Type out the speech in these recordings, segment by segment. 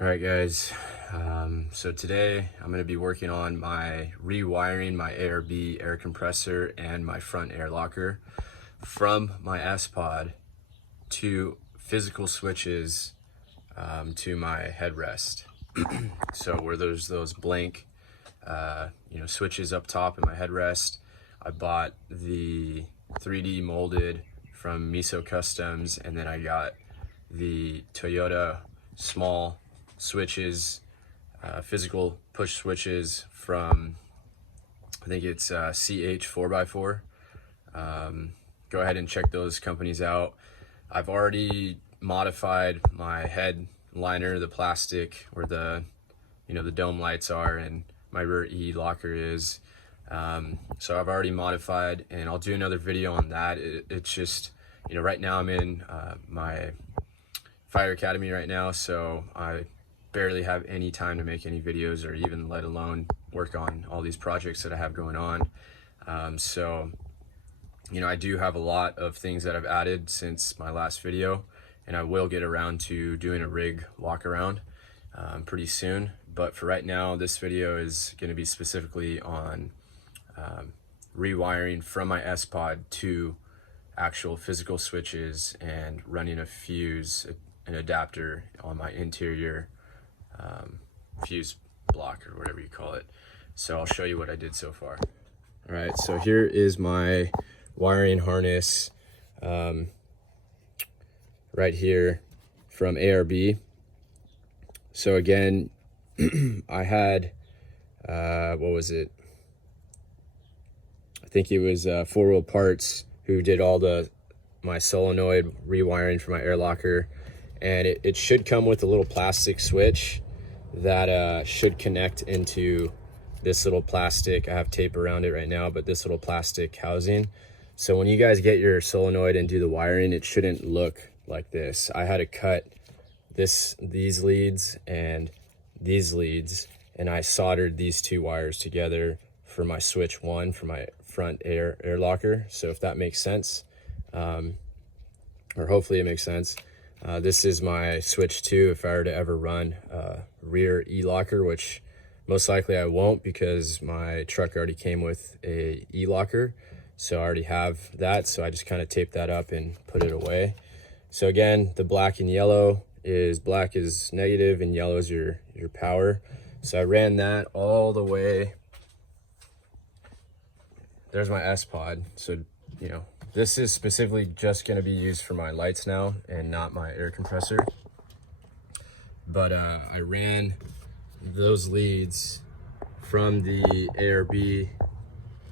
All right, guys. So today I'm going to be working on rewiring my ARB air compressor and my front air locker from my S-Pod to physical switches to my headrest. So where there's those blank, switches up top in my headrest, I bought the 3D molded from Meso Customs, and then I got the Toyota small switches, physical push switches from, I think it's CH4x4. Go ahead and check those companies out. I've already modified my headliner, the plastic where the dome lights are and my rear E locker is. So I've already modified, and I'll do another video on that. It's just, right now I'm in my fire academy right now, so I barely have any time to make any videos or even let alone work on all these projects that I have going on. So I do have a lot of things that I've added since my last video, and I will get around to doing a rig walk around pretty soon. But for right now, this video is going to be specifically on rewiring from my S-Pod to actual physical switches and running a fuse, an adapter on my interior fuse block or whatever you call it. So I'll show you what I did so far. All right, so here is my wiring harness right here from ARB. So again, I had, what was it? I think it was 4 Wheel Parts who did all my solenoid rewiring for my air locker. And it should come with a little plastic switch that should connect into this little plastic. I have tape around it right now, but this little plastic housing. So when you guys get your solenoid and do the wiring, it shouldn't look like this. I had to cut these leads and these leads, and I soldered these 2 wires together for my switch 1 for my front air locker. So if that makes sense, or hopefully it makes sense. This is my switch 2 if I were to ever run rear E-locker, which most likely I won't because my truck already came with a E-locker. So I already have that. So I just kind of tape that up and put it away. So again, the black and yellow is, black is negative and yellow is your power. So I ran that all the way. There's my S-Pod. So, this is specifically just going to be used for my lights now and not my air compressor. But I ran those leads from the ARB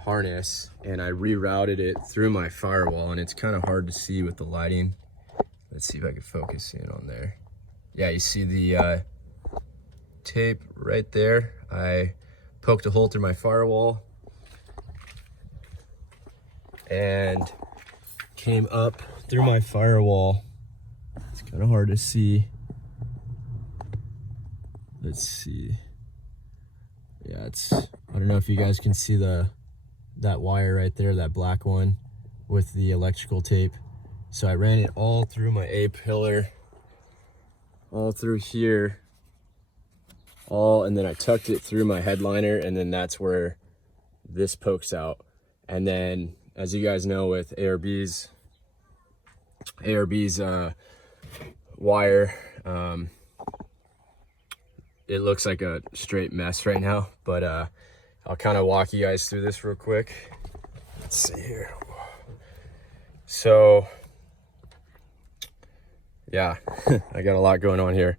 harness and I rerouted it through my firewall, and it's kind of hard to see with the lighting. Let's see if I can focus in on there. Yeah, you see the tape right there. I poked a hole through my firewall and came up through my firewall. It's kind of hard to see. Let's see. Yeah, I don't know if you guys can see that wire right there, that black one with the electrical tape. So I ran it all through my A pillar, all through here, and then I tucked it through my headliner, and then that's where this pokes out. And then, as you guys know, with ARB's wire, it looks like a straight mess right now, but I'll kind of walk you guys through this real quick. Let's see here. So yeah, I got a lot going on here.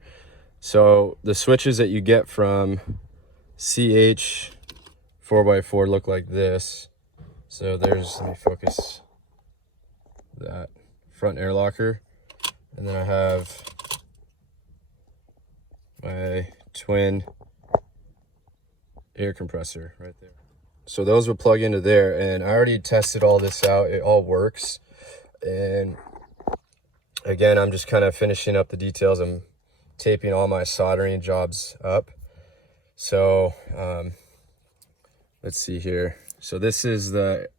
So the switches that you get from CH4x4 look like this. So let me focus that front air locker. And then I have my twin air compressor right there. So those will plug into there, and I already tested all this out. It all works. And again, I'm just kind of finishing up the details. I'm taping all my soldering jobs up. So let's see here. So this is the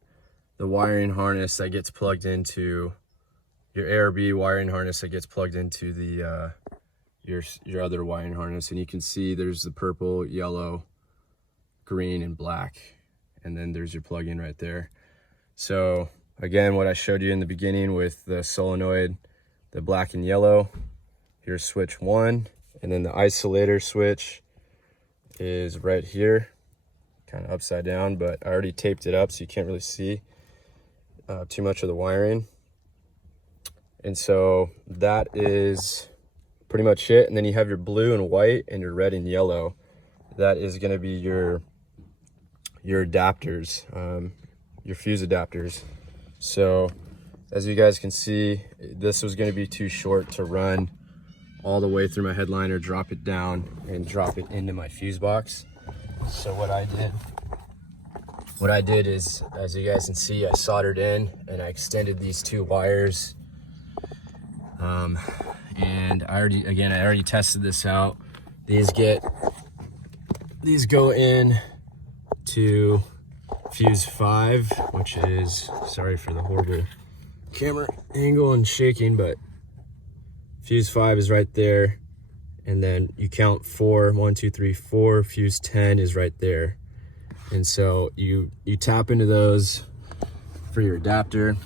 wiring harness that gets plugged into your ARB wiring harness that gets plugged into the your other wiring harness, and you can see there's the purple, yellow, green, and black, and then there's your plug-in right there. So again, what I showed you in the beginning with the solenoid, the black and yellow, here's switch 1, and then the isolator switch is right here, kind of upside down, but I already taped it up so you can't really see too much of the wiring. And so that is pretty much it. And then you have your blue and white and your red and yellow. That is going to be your adapters, your fuse adapters. So as you guys can see, this was going to be too short to run all the way through my headliner, drop it down, and drop it into my fuse box. So what I did is, as you guys can see, I soldered in and I extended these 2 wires. And I already tested this out. These go in to fuse 5, which is, sorry for the horrible camera angle and shaking, but fuse 5 is right there. And then you count 4, 1, 2, 3, 4, fuse 10 is right there. And so you tap into those for your adapter,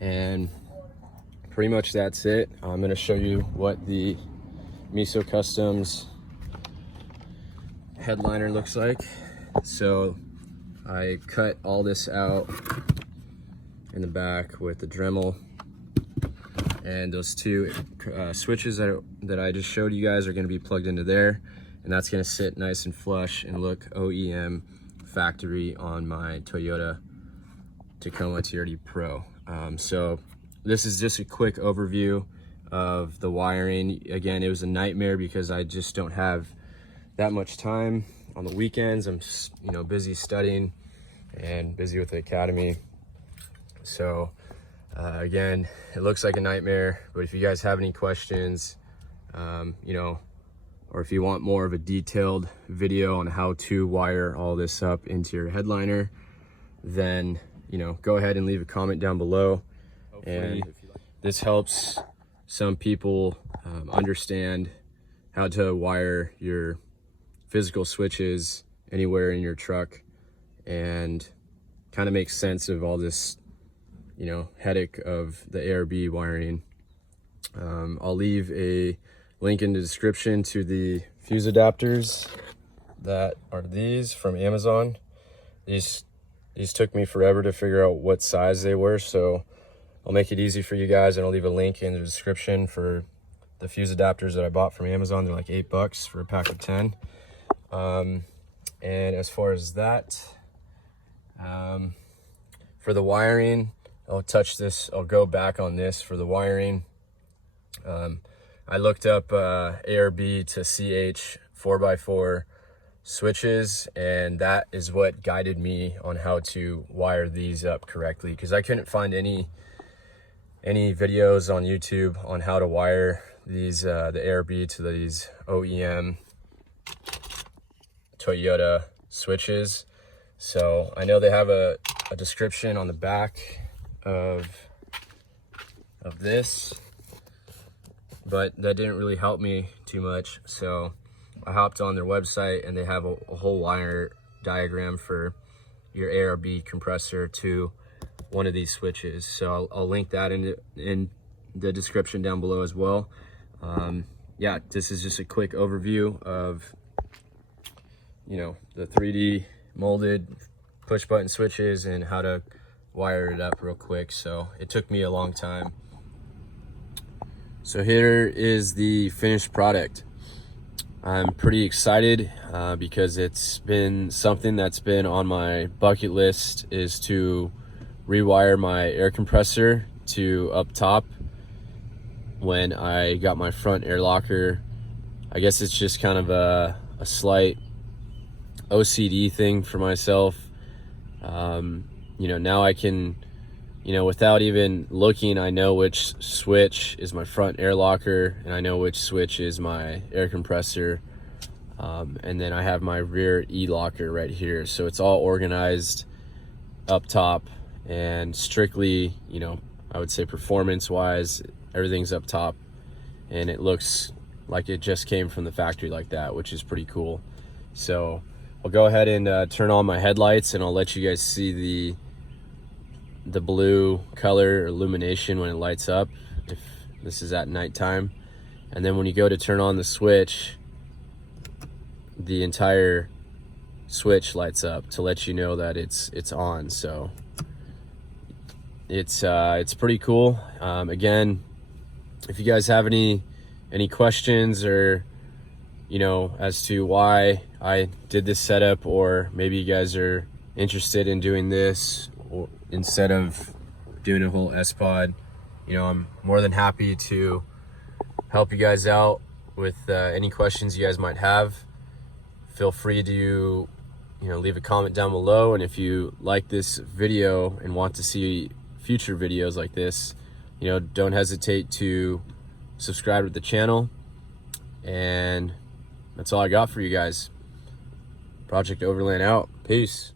and pretty much that's it. I'm going to show you what the Meso Customs headliner looks like. So I cut all this out in the back with the Dremel, and those 2 switches that I just showed you guys are going to be plugged into there, and that's going to sit nice and flush and look OEM factory on my Toyota Tacoma TRD Pro. So this is just a quick overview of the wiring. Again, it was a nightmare because I just don't have that much time on the weekends. I'm just, busy studying and busy with the academy. So again, it looks like a nightmare, but if you guys have any questions, or if you want more of a detailed video on how to wire all this up into your headliner, then go ahead and leave a comment down below. And this helps some people understand how to wire your physical switches anywhere in your truck, and kind of make sense of all this headache of the ARB wiring. I'll leave a link in the description to the fuse adapters that are these from Amazon. These took me forever to figure out what size they were, so I'll make it easy for you guys, and I'll leave a link in the description for the fuse adapters that I bought from Amazon. They're like $8 for a pack of 10. And as far as that, for the wiring, I'll go back on this for the wiring. I looked up ARB to CH4x4 switches, and that is what guided me on how to wire these up correctly, because I couldn't find any videos on YouTube on how to wire these the ARB to these OEM Toyota switches. So I know they have a description on the back of this, but that didn't really help me too much. So I hopped on their website, and they have a whole wire diagram for your ARB compressor to one of these switches. So I'll link that in the description down below as well. Yeah, this is just a quick overview of the 3D molded push button switches and how to wire it up real quick. So it took me a long time. So here is the finished product. I'm pretty excited because it's been something that's been on my bucket list, is to rewire my air compressor to up top. When I got my front air locker, I guess it's just kind of a slight OCD thing for myself. Now I can, without even looking, I know which switch is my front air locker, and I know which switch is my air compressor. And then I have my rear E-locker right here. So it's all organized up top, and strictly, I would say performance wise, everything's up top, and it looks like it just came from the factory like that, which is pretty cool. So I'll go ahead and turn on my headlights, and I'll let you guys see the blue color illumination when it lights up, if this is at nighttime. And then when you go to turn on the switch, the entire switch lights up to let you know that it's on. So it's pretty cool. Again, if you guys have any questions, or as to why I did this setup, or maybe you guys are interested in doing this or instead of doing a whole S-Pod, I'm more than happy to help you guys out with any questions you guys might have. Feel free to leave a comment down below, and if you like this video and want to see future videos like this, don't hesitate to subscribe to the channel. And that's all I got for you guys. Project Overland out. Peace.